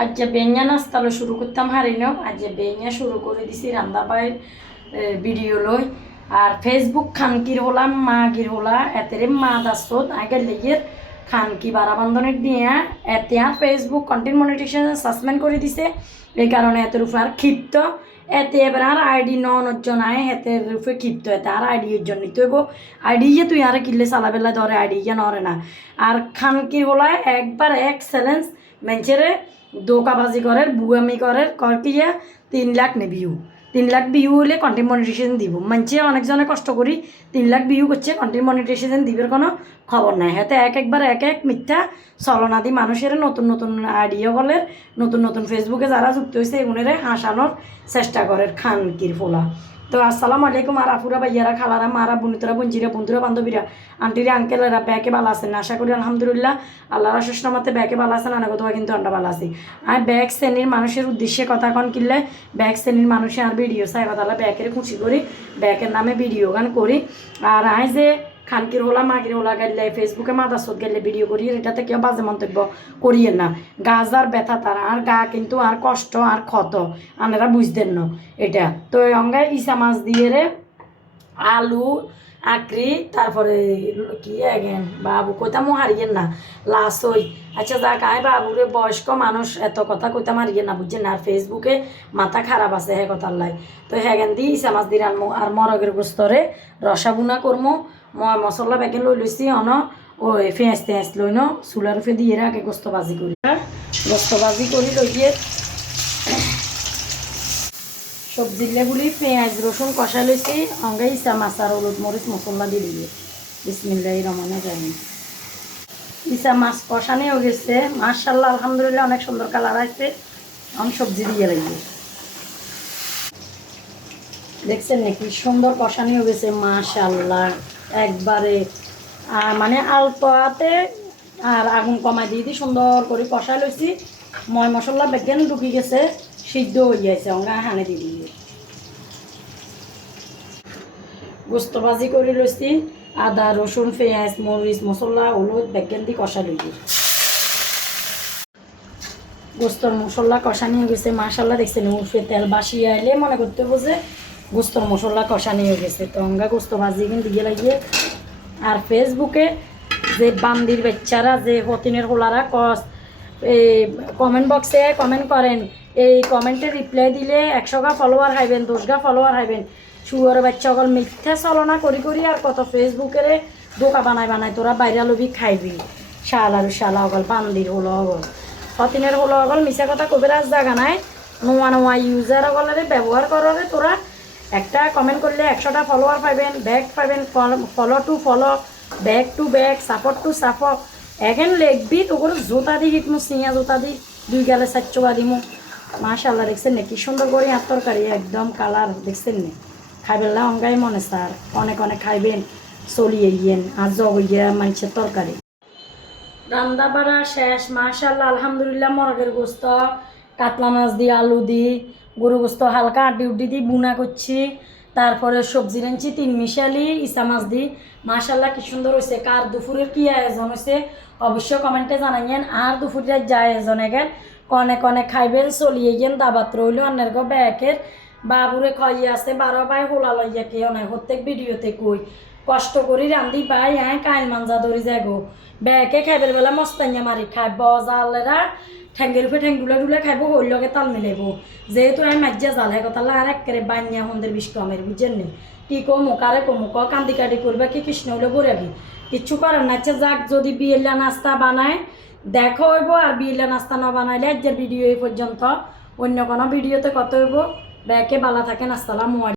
আজ যে বেঞ্জা নাস্তালো শুরু করতাম হারিনো আজ যে বেঞ্জা শুরু করে দিছি রান্না বাইর ভিডিও লই আর ফেসবুক খানকির হলাম মা গির হলা এতেরে মা দাসত আগে লেগের খানকি বারাবন্ধনের দিয়ে এতে আর ফেসবুক কন্টেন্ট মনিটাইজেশন সাসপেন্ড করে দিছে এই কারণে এতের উপর আর ক্ষিপ্ত এতে এবার আর আইডি নজন আয় এতের উপরে ক্ষিপ্ত এতে আর আইডি এর জন্য তুই আইডি ইয়ে তুই আর কিনলে চালাবেলা ধরে আইডি ইয়ে নরে না আর খানকির হলা একবার এক্সেলেন্স মেঞ্চেরে দোকাবাজি করের বুয়ামি করের কিয়া 3 লাখ নে ভিউ 3 লাখ ভিউ হলে কন্টেন্ট মনিটাইজেশন দিব মানছে অনেকজনে কষ্ট করি 3 লাখ ভিউ করছে কন্টেন্ট মনিটাইজেশন দিবের কোনো খবর নাই হাতে একবার এক মিথ্যা চলনাদি মানুষের নতুন নতুন আইডিয়া বলের নতুন নতুন ফেসবুকে যারা যুক্ত হয়েছে এগুলোরে হাসানোর চেষ্টা করে খানকির ফোলা তো আসসালামু আলাইকুম আর আফুরা ভাইয়ারা খালারা মারা বুনিতরা বঞ্জিরা বন্ধুরা বান্ধবীরা আন্টিরা আঙ্কেলেরা ব্যাকে ভালো আছেন আশা করি আলহামদুলিল্লাহ আল্লাহর অশেষ রহমতে ব্যাকে ভালো আছেন অনেকতবা কিন্তু আমরা ভালো আছি আর ব্যাক শ্রেণীর মানুষের উদ্দেশ্যে কথা কন কিনলে ব্যাক শ্রেণীর মানুষে আর ভিডিও চাই কথা ব্যাকের খুশি করি ব্যাকের নামে ভিডিও গান করি আর আই যে খানকির হোলা মাগির হোলা গেলে ফেসবুকে মাদাসত গেলে ভিডিও করি এটাতে কেউ বাজে মন্তব্য করিয়ে না গাজার ব্যথা তার আর গা কিন্তু আর কষ্ট আর ক্ষত আপনারা বুঝতেন না এটা তো অঙ্গায় ইসা মাছ দিয়ে রে আলু আকরি তারপরে কি এগেন বাবু কইতামও হারিয়েন না লাশ হই আচ্ছা যাক আয় বাবুরে বয়স্ক মানুষ এত কথা কইতাম হারিয়ে না বুঝছেন আর ফেসবুকে মাথা খারাপ আছে হ্যাঁ কথার লাই তো হ্যাঁ দি ইসা মাছ দিয়ে আনমো আর মরগের গোস্তরে রসাবুনা করমো মই মশলা বেগে লই লইছি অন ওই ফেঁস টেঁচ লই ন চুলার ফে দিয়ে আগে গোস্ত ভাজি করি লই দিয়ে সবজি লেগুলি পেঁয়াজ রসুন কষা লইছি অঙ্গে ইসা মাছ আর হলুদ মরিচ মশলা দিয়ে দিয়ে বিসমিল্লাহির রহমানির রহিম ইসা মাছ কষানি হয়ে গেছে মাশাআল্লাহ আলহামদুলিল্লাহ অনেক সুন্দর কালার আসছে আমি সবজি দিয়ে লাগবে দেখছেন নাকি সুন্দর কষানি হয়ে গেছে মাশাআল্লাহ একবারে মানে আলতোয়াতে আর আগুন কমাই দিয়ে সুন্দর করে কষা লইছি ময় মশলা বেগেন ঢুকি গেছে সিদ্ধ হয়ে গেছে অঙ্গা হানে দিয়ে গোস্ত ভাজি করে লইছি আদা রসুন পেঁয়াজ মরিচ মশলা হলুদ বেগেন দিয়ে কষা লইছি গোস্তর মশলা কষা নিয়ে গেছে মাশাআল্লাহ দেখছেন উঠে তেল বাসিয়ে আইলে মনে করতে বোঝে গোস্তর মশলা কষা নিয়ে গেছে তো অঙ্গা গোস্ত ভাজি কিন্তু দিয়ে লাগিয়ে আর ফেসবুকে যে বান্দির বাচ্চারা যে হতিনের হোলারা কমেন্ট বক্সে কমেন্ট করেন এই কমেন্টে রিপ্লাই দিলে 100 ফলোয়ার হাইবেন 10 ফলোয়ার হাইবেন শুয়ার বাচ্চা অকল মিথ্যা চলনা করি আর কত ফেসবুকের দোকা বানাই তোরা বাইরে লবি খাইবি শাল আর শালা অকল বান্দির হলো অগল হতিনের হলো অকল মিশা কথা কবির আজ জায়গা নাই নোয়া ইউজার অকলের ব্যবহার করারে তোরা একটা কমেন্ট করলে 100টা ফলোয়ার পাইবেন ব্যাক পাইবেন follow to follow back to back support to support again লিখবি তোর জোতা দি হিটমু সিঁয়া জোতা দি 2 গেলে 4 দিমু মাশাআল্লাহ দেখছেন না কি সুন্দর করে আর তরকারি একদম কালার দেখছেন না খাইবেন না অঙ্গাই মনে স্যার অনেক খাইবেন চলিয়ে গিয়েন আর জগিয়ে মানুষের তরকারি রান্না বাড়া শেষ মাশাআল্লাহ আলহামদুলিল্লাহ মরগের গোস্ত কাতলা মাছ দিয়ে আলু দিয়ে গরু গোস্ত হালকা আড্ডি দিয়ে বুনা করছি তারপরে সবজি রাঁধছি 3 মিশালি ইসা মাছ দি মাশাআল্লাহ কি সুন্দর হয়েছে কার দুপুরের কি আয়োজন হয়েছে অবশ্যই কমেন্টে জানাইয়েন আর দুপুরের যা আয়োজন এগেন কনে খাইবেন চলিয়ে গেন দাবাত রইল আন্নার গো ব্যাকের বাবুরে খাইয়ে আছে 12 ভাই হোলা লইয়া কে অনেক প্রত্যেক ভিডিওতে কই কষ্ট করি রান্ধি পাই কাইল মাঞ্জা ধরি যায় গো ব্যাকে খাইবের বেলা মস্তাইয়া মারি খাই বজালেরা ঠেঙ্গের উপরে ঠেং ডুলে খাইব হইল লগে তাল মিলাইব যেহেতু আমি মাজ্জা জাল হ্যাঁ কথা আর একেবারে বান্যা হন্দের বিষ কমের বুঝছেন নি কি কমু কারে কমু কান্দি কাটি করবা কি কৃষ্ণ হইলে বরাবি কিচ্ছু করার না যাক যদি বিয়েলা নাস্তা বানায় দেখা হইব আর বিয়েলা নাস্তা না বানাইলে আজকের ভিডিও এই পর্যন্ত অন্য কোনো ভিডিওতে কত হইব ব্যাকে বালা থাকেন আসসালামু আলাইকুম।